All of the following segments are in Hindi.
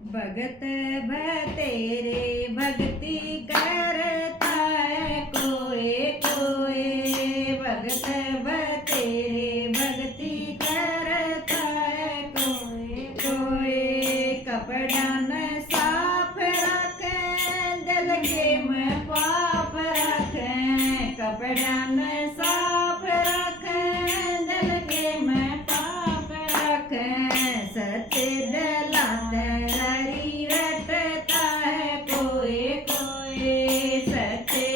भगत तेरे भक्ति करता है कोई कोई। भगत तेरे भक्ति करता है कोई कोई। कपड़ा न साफ रखे दिल के में पाप रखे। कपड़ा न साफ रखे दिल के में पाप रखे। सच्चे दिलाते हरी रटता है कोई कोई। सच्चे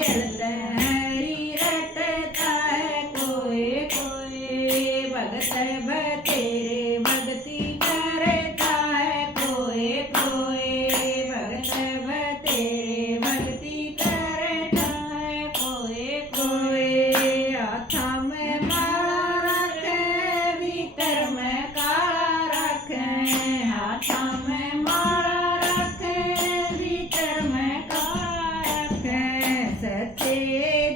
दिल हरी रटता है कोई कोई। भगत तेरे भक्ति करता है कोई कोई। भगत तेरे भक्ति करता है कोई कोई। हाथा में माला रखे भीतर में काला रखे। हाथा में माला रखे भीतर में काला रखे। सच्चे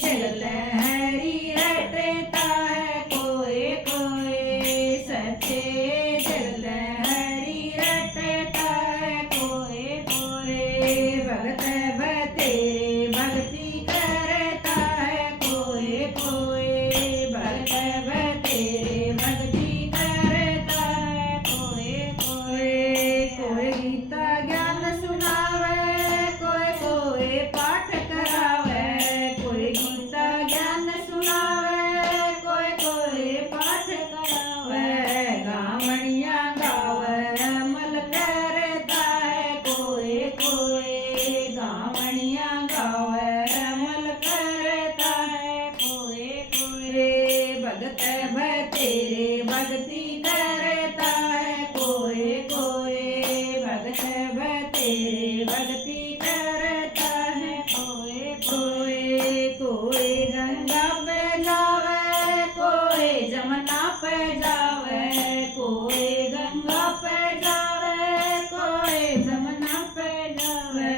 दिल हरी रटता है कोई कोई। सच्चे दिल हरी रटता है कोई कोई। भगत तेरे भक्ति करता है कोई कोई। भगत तेरे भक्ति करता है कोई कोई। कोई गीता ज्ञान सुनावे कोई कोई पाठ करावे। कोई गीता ज्ञान सुनावे कोई कोई पाठ करावे। गावणिया गावे अमल करता है कोई कोई। गावणिया गावे अमल करता है कोई कोई। भगत तेरे भक्ति करता है कोई कोई। भगत तेरे भक्ति करता है कोई कोई। कोई गंगा पे जावे कोई जमुना पे जावे। कोई गंगा पे जावे कोई जमुना पे जावे।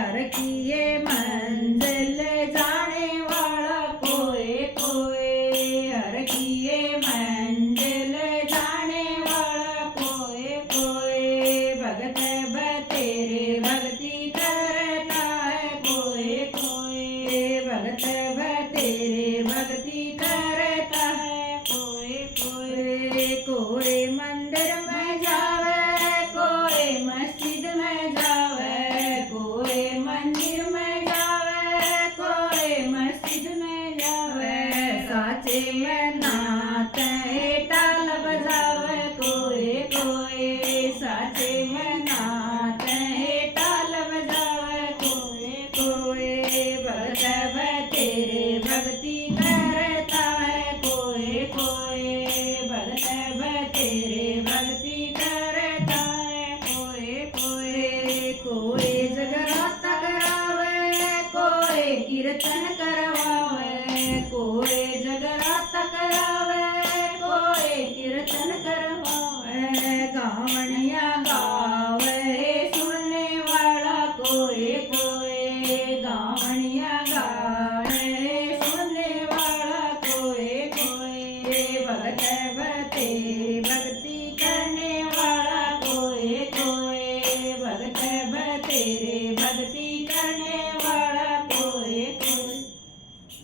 हर किए मंजिल जाने वाला कोई कोई। हर किए मंजिल जाने वाला कोई कोई। भगत तेरे भक्ति करता है कोई कोई। भगत तेरे भक्ति करता है कोई कोई। कोई मंदिर में जावे कोई मस्जिद में जावे। कोई मंदिर में जावे कोई मस्जिद में जावे। साचे में नाते ताल बजावे कोई कोई। साचे में